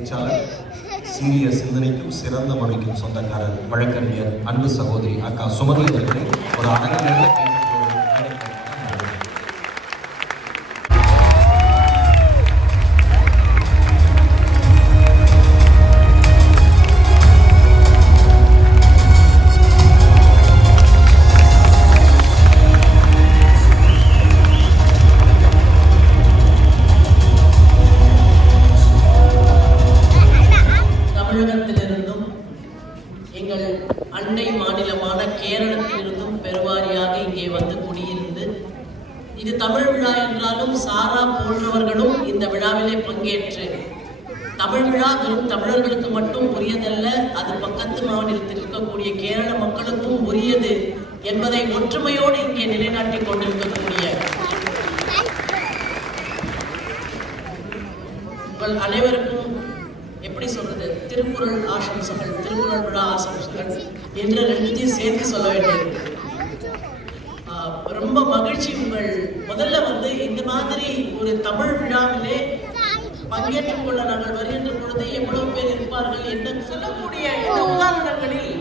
பேச்சாளர், சீரிய சிந்தனைக்கும் சிறந்த மொழிக்கும் சொந்தக்காரர், வழக்கறிஞர், அன்பு சகோதரி அக்கா சுமதி அவர்களை ஒரு அழகான தமிழகத்திலிருந்தும் எங்கள் அண்டை மாநிலமான கேரளத்திலிருந்தும் பெருவாரியாக இங்கே வந்து குடியிருந்து, இது தமிழ் விழா என்றாலும் சாரா போன்றவர்களும் இந்த விழாவிலே பங்கேற்று, தமிழ் விழா வெறும் தமிழர்களுக்கு மட்டும் உரியதல்ல, அது பக்கத்து மாநிலத்தில் இருக்கக்கூடிய கேரள மக்களுக்கும் உரியது என்பதை ஒற்றுமையோடு இங்கே நிலைநாட்டிக் கொண்டிருக்கக்கூடிய உங்கள் அனைவருக்கும் எப்படி சொல்றது, திருக்குறள் ஆசம்சங்கள், திருக்குறள் விழா ஆசம்சங்கள் என்று ரெண்டுத்தையும் சேர்த்து சொல்ல வேண்டியிருக்கு. ரொம்ப மகிழ்ச்சி. உங்கள் முதல்ல வந்து இந்த மாதிரி ஒரு தமிழ் விழாவிலே பங்கேற்றுக் கொள்ள நாங்கள் வருகின்ற பொழுது எவ்வளவு பேர் இருப்பார்கள் என்று சொல்லக்கூடிய இந்த உதாரணங்களில்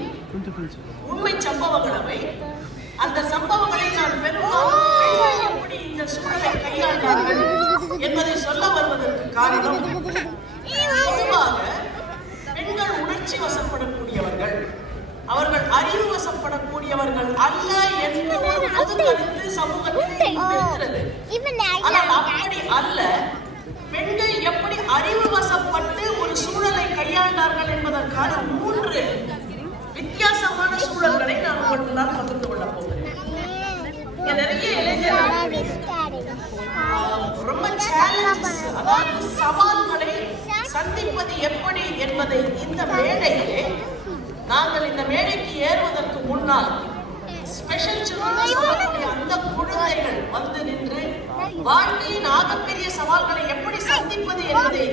உண்மை சம்பவங்கள் அவை. அந்த சம்பவங்களை நான் பெரும்பாலும் எப்படி இந்த சூழலை கையாண்டார்கள் என்பதை சொல்ல வருவதற்கு காரணம், பொதுவாக பெண்கள் உணர்ச்சி வசப்படக்கூடியவர்கள், அவர்கள் அறிவு வசப்படக்கூடியவர்கள் அல்ல என்ற ஒரு பொது கருத்து சமூகத்தில் இருக்கிறது. ஆனால் அப்படி அல்ல. பெண்கள் எப்படி அறிவு வசப்பட்டு ஒரு சூழலை கையாண்டார்கள் என்பதற்கான 3 வித்தியாசமான சூழல்களை நான் உங்களுக்கு தான் பகிர்ந்து கொள்ள போகிறேன். நிறைய இளைஞர்கள் ரொம்ப சேலஞ்சஸ், அதாவது சவால்களை சந்திப்பது எப்படி என்பதை இந்த மேடையிலே, நாங்கள் இந்த மேடைக்கு ஏறுவதற்கு முன்னால் ஸ்பெஷல் சில்ட்ரன் அந்த குழந்தைகள் வந்து நின்று வாழ்க்கையின் ஆகப்பெரிய சவால்களை எப்படி சந்திப்பது என்பதை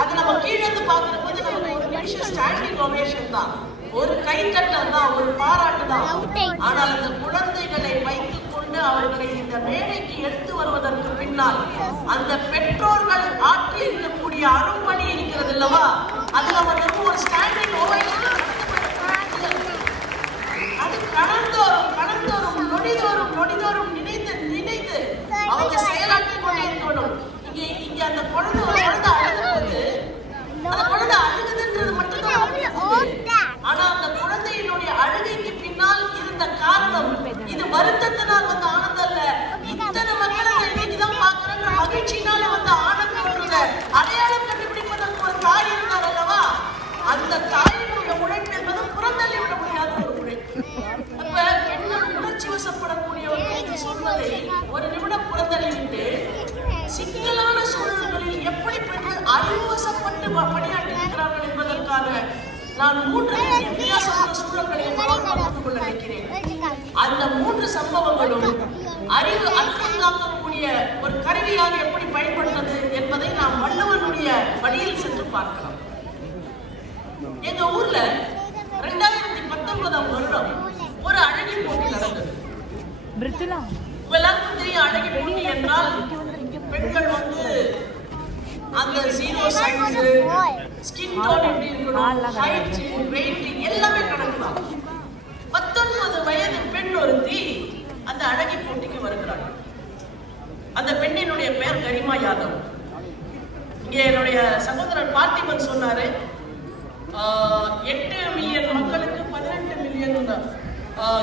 அது நம்ம கீழே பார்க்கிற போது நமக்கு ஒரு நிமிஷம் ஸ்டாண்டிங் ஓவேஷன் தான், ஒரு கைத்தட்டல் தான், ஒரு பாராட்டு தான். ஆனால் அந்த குழந்தைகளை வைத்துக் கொண்டு அவர்களை இந்த மேடைக்கு எடுத்து வருவதற்கு பின்னால் அந்த பெற்றோர்கள் ஆற்றி இருக்கக்கூடிய அரும்பணி இருக்கிறது அல்லவா, அது நம்ம ஒரு ஸ்டாண்டிங் ஓவேஷன். அது கடந்தோறும் நொடிதோறும் நினைத்து அவங்க செயலாற்றி கொண்டே இருக்கணும். இங்க அந்த குழந்தை அழுகுது, அந்த குழந்தை அழுகுதுன்றது மட்டும்தான். ஆனா அந்த குழந்தையினுடைய அழுகைக்கு பின்னால் இருந்த காரணம், இது வருத்தத்தினால் வந்த ஆனந்தம் அல்ல, இத்தனை மக்களை இன்னைக்குதான் பாக்குறேன் மகிழ்ச்சியினால வந்த ஆனந்தம் அடையாளம் கண்டுபிடிப்பதற்கு ஒரு தாய் இருந்தார் அல்லவா, அந்த தாயினுடைய உழைப்பு என்பது புறந்தள்ளி விட முடியாத ஒரு உழைப்பு. அப்ப பெண்கள் உணர்ச்சி வசப்படக்கூடியவர்கள் சொல்வதை ஒரு நிமிடம் புறந்தள்ளிவிட்டு, சிக்கலான சூழல்களில் எப்படி பெண்கள் அறிவுவசப்பட்டு பணியாற்றி இருக்கிறார்கள் என்பதற்காக நான் 3 வித்தியாசமான சூழல்களை பகிர்ந்து கொள்ள நினைக்கிறேன். அந்த 3 சம்பவங்களும் அறிவு அர்த்தமாக்கக்கூடிய ஒரு கருவியாக எப்படி பயன்பட்டது என்பதை நாம் வள்ளுவனுடைய வழியில் சென்று பார்க்கலாம். எங்க ஊர்ல 2019ஆம் வருடம் ஒரு அழகி போட்டி நடந்தது. எல்லாருக்கும் தெரியும், அழகி போட்டி என்றால் பெண்கள் வந்து அந்த 0 சைஸ், ஸ்கின் டோன் எப்படி இருக்கணும், ஹைட், வெயிட் எல்லாமே கணக்குதான். 19 வயது பெண் ஒருத்தி அந்த அழகி போட்டிக்கு வருகிறாள். அந்த பெண்ணினுடைய பெயர் கரிமா யாதவ். இங்கே என்னுடைய சகோதரர் பார்த்திபன் சொன்னாரு, 8 மில்லியன் மக்களுக்கு 18 மில்லியன்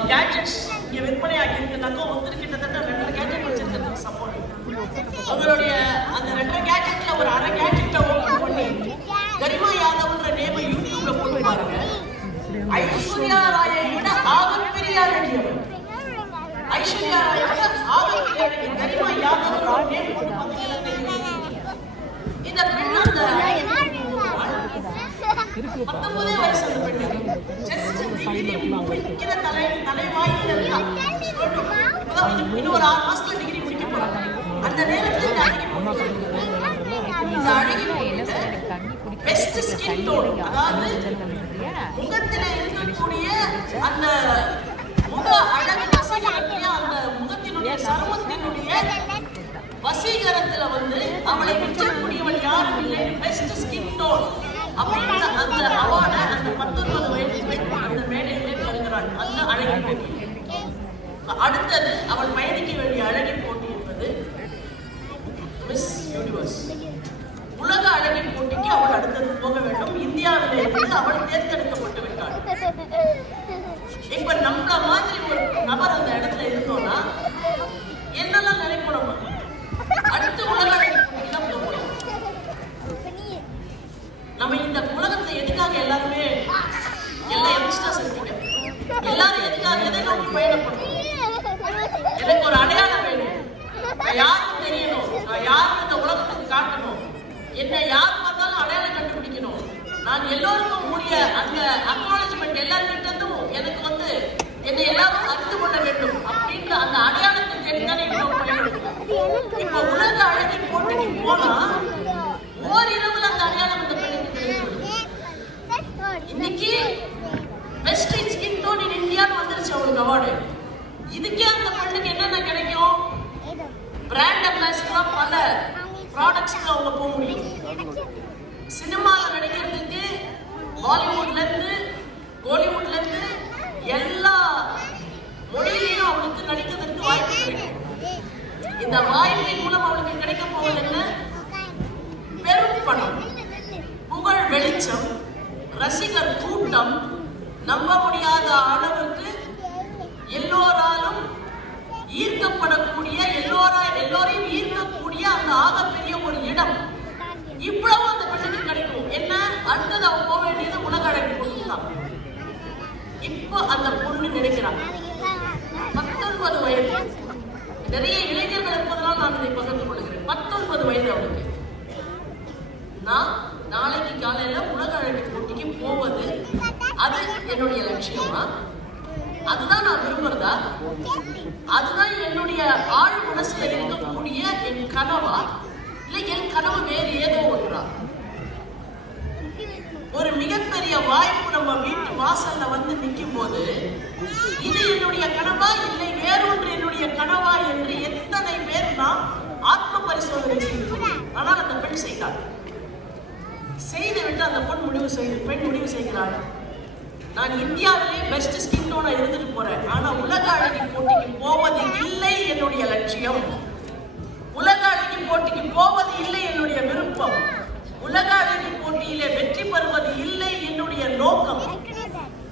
கேட்ஜெட்ஸ் இங்கே விற்பனையாகி இருக்குனாக்கா ஒருத்தர் கிட்டத்தட்ட 2 கேட்ஜெட் வச்சிருக்கிறது சப்போர்ட். அவங்களுடைய அந்த 2 கேட்ஜெட்ல ஒரு அரை கேட்ஜெட்டை ஓபன் பண்ணி கரிமா யாதவ்ன்ற நேமை யூடியூப்ல போட்டு பாருங்க. ஐஸ்வர்யா ராயை விட ஆகப்பெரிய அழகியவர், ஐஸ்வர்யா ராயை விட ஆகப்பெரிய கரிமா யாதவ் நேம் போட்டு பார்த்தீங்கன்னா தெரியும். இந்த பெண் அந்த 19 வயசு அந்த பெண்ணுக்கு ஜஸ்ட் டிகிரி முடிக்கிற தலைவாயில் இருக்கா. இன்னும் ஒரு 6 மாசத்துல டிகிரி முடிக்க போறாங்க. அந்த நேரத்தில் இந்த அழகி பெஸ்ட் ஸ்கின் டோன், அதாவது முகத்திலே இருக்கக்கூடிய அந்த முக அழகு அந்த முகத்தினுடைய சருமத்தினுடைய வசீகரத்துல வந்து அவளை மிச்சக்கூடியவள் யாரு வாய்ப்பில்லை பெஸ்ட் ஸ்கின் டோன் அப்படின்ற அந்த அவார்டை அந்த 19 வயது பெண் அந்த மேடையிலே பெறுகிறாள். அந்த அழகி போட்டி. அடுத்தது அவள் பயணிக்க வேண்டிய அழகி போட்டி என்பது மிஸ் யூனிவர்ஸ். உலக அழகி போட்டிக்கு அவள் அடுத்தது போக வேண்டும். இந்தியாவிலே இருந்து அவள் தேர்ந்தெடுக்கப்பட்டு விட்டாள். இப்ப நம்மள மாதிரி ஒரு நபர் அந்த இடத்துல இருந்தோம்னா என்னெல்லாம் நினைப்போம்? அடுத்து உலக அழகி போட்டிக்கு தான் போகணும். நம்ம இந்த உலகத்தை எதுக்காக எல்லாருமே எல்லா யங்ஸ்டர்ஸ் இருக்கீங்க, எல்லாரும் எதுக்காக எதை நோக்கி பயணப்படணும்? எனக்கு ஒரு அடையாளம் வேணும், நான் யாருன்னு தெரியணும், நான் யாருன்னு இந்த உலகத்துக்கு காட்டணும், என்னை யார் பார்த்தாலும் அடையாளம் கண்டுபிடிக்கணும், நான் எல்லோருக்கும் உரிய அந்த அக்னாலஜ்மெண்ட் எல்லார்கிட்ட இருந்தும் எனக்கு வந்து என்னை எல்லாரும் அறிந்து கொள்ள வேண்டும் அப்படின்ற அந்த அடையாளத்தை தேடித்தானே இவ்வளவு பயன்படுத்தும். இப்ப உலக அழகி போட்டிக்கு போனா ஓரிரவுல அந்த அடையாளம் இந்த பெண்ணுக்கு கிடைக்கும். இன்னைக்கு பெஸ்ட் ஸ்கின் டோன் இன் இந்தியான்னு வந்துருச்சு அவளுக்கு அவார்டு. இதுக்கே அந்த பெண்ணுக்கு என்னென்ன கிடைக்கும்? பிராண்ட் அம்பாசிடரா பல ப்ராடக்ட்ஸ்க்கு அவங்க போக முடியும். சினிமாவில் நடிக்கிறதுக்கு பாலிவுட்ல இருந்து கோலிவுட்ல இருந்து எல்லா மொழியிலையும் அவளுக்கு நடிக்கிறதுக்கு வாய்ப்பு கிடைக்கும். இந்த வாய்ப்பின் மூலம் அவளுக்கு கிடைக்க போவது என்ன? பெரும் பணம், புகழ், வெளிச்சம், ரசிகர் கூட்டம், நம்ப முடியாத அளவுக்கு எல்லோராலும் ஈர்க்கப்படக்கூடிய எல்லோரையும் ஈர்க்கக்கூடிய அந்த ஆகப்பெரிய ஒரு இடம் இவ்வளவு அந்த பெண்ணுக்கு கிடைக்கும். என்ன அடுத்தது அவ போக வேண்டியது உலக அழகி போட்டி தான். இப்போ அந்த பொண்ணு நினைக்கிறான் 19 வயது. நிறைய இளைஞர்கள் இருப்பதனால் நான் இதை பகிர்ந்து கொள்கிறேன். 19 வயது அவளுக்கு. நான் நாளைக்கு காலையில உலக அழகி போட்டிக்கு போவது அது என்னுடைய லட்சியமா? அதுதான் நான் விரும்புறதா? அதுதான் என்னுடைய ஆழ் மனசுல இருக்கக்கூடிய என் கனவா? இல்லை என் கனவு வேறு ஏதோ ஒன்றா? ஒரு மிகப்பெரிய வாய்ப்பு நம்ம வீட்டு வாசல்ல வந்து நிற்கும் போது இது என்னுடைய கனவா இல்லை வேறொன்று என்னுடைய கனவா என்று எத்தனை பேர் நாம் ஆத்ம பரிசோதனை செய்கிறோம். ஆனால் அந்த பெண் செய்தாள். செய்துவிட்டு அந்த பெண் முடிவு செய்கிறாள், நான் இந்தியாவிலே பெஸ்ட் ஸ்கின் டோனா இருந்துட்டு போறேன், ஆனா உலக அழகி போட்டிக்கு போவது இல்லை என்னுடைய லட்சியம், உலக அழகி போட்டிக்கு போவது இல்லை என்னுடைய விருப்பம், உலக அழகி போட்டியிலே வெற்றி பெறுவது இல்லை என்னுடைய நோக்கம்.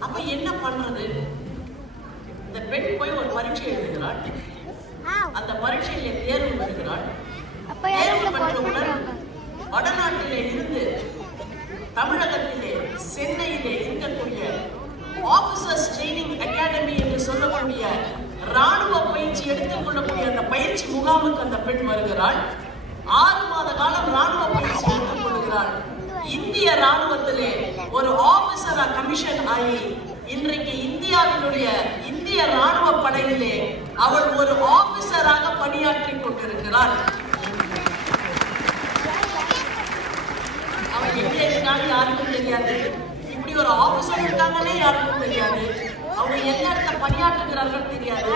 அப்ப என்ன பண்றது? இந்த பெண் போய் ஒரு பரீட்சை எழுதுகிறாள். அந்த பரீட்சையிலே தேர்வு பெறுகிறாள். தேர்வு பெற்றவுடன் வடநாட்டிலே இருந்து தமிழகத்திலே சென்னையிலே இருக்கக்கூடிய ஆபீசர்ஸ் ட்ரைனிங் அகாடமி என்று சொல்லக்கூடிய ராணுவ பயிற்சி எடுத்துக் கொள்ளக்கூடிய அந்த பயிற்சி முகாமுக்கு அந்த பெண் வருகிறாள். 6 மாத காலம் ராணுவ பயிற்சி எடுத்துக் கொள்கிறாள். இந்திய ராணுவத்திலே ஒரு ஆபீசரா கமிஷன் ஆகி இன்றைக்கு இந்திய ராணுவ படையிலே அவள் ஒரு ஆபீசராக பணியாற்றிக் கொண்டிருக்கிறாள். அவள் எங்க இருக்கான்னு யாருக்கும் தெரியாது. இப்படி ஒரு ஆபீசர் இருக்காங்கன்னே யாருக்கும் தெரியாது. அவங்க எந்த இடத்துல பணியாற்றுகிறார்கள் தெரியாது.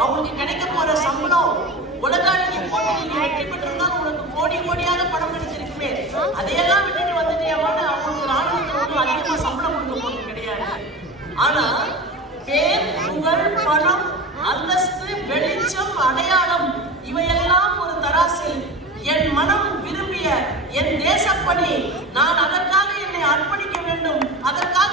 அவங்களுக்கு கிடைக்க போற சம்பளம் உலக அழகி போட்டியில் வெற்றி பெற்றிருந்தால் உனக்கு கோடி கோடியாக பணம் கிடைச்சிருக்குமே, அதையெல்லாம் விட்டுட்டு வந்துட்டியாவான்னு அவங்களுக்கு ராணுவத்தில் ஒன்றும் அதிகமா சம்பளம் கொடுக்க போறது கிடையாது. ஆனா பேர், புகழ், பணம், அந்தஸ்து, வெளிச்சம், அடையாளம் இவையெல்லாம் ஒரு தராசில் என் மனம் விரும்பிய என் தேசப்பணி, நான் அதற்காக என்னை அர்ப்பணிக்க வேண்டும், அதற்காக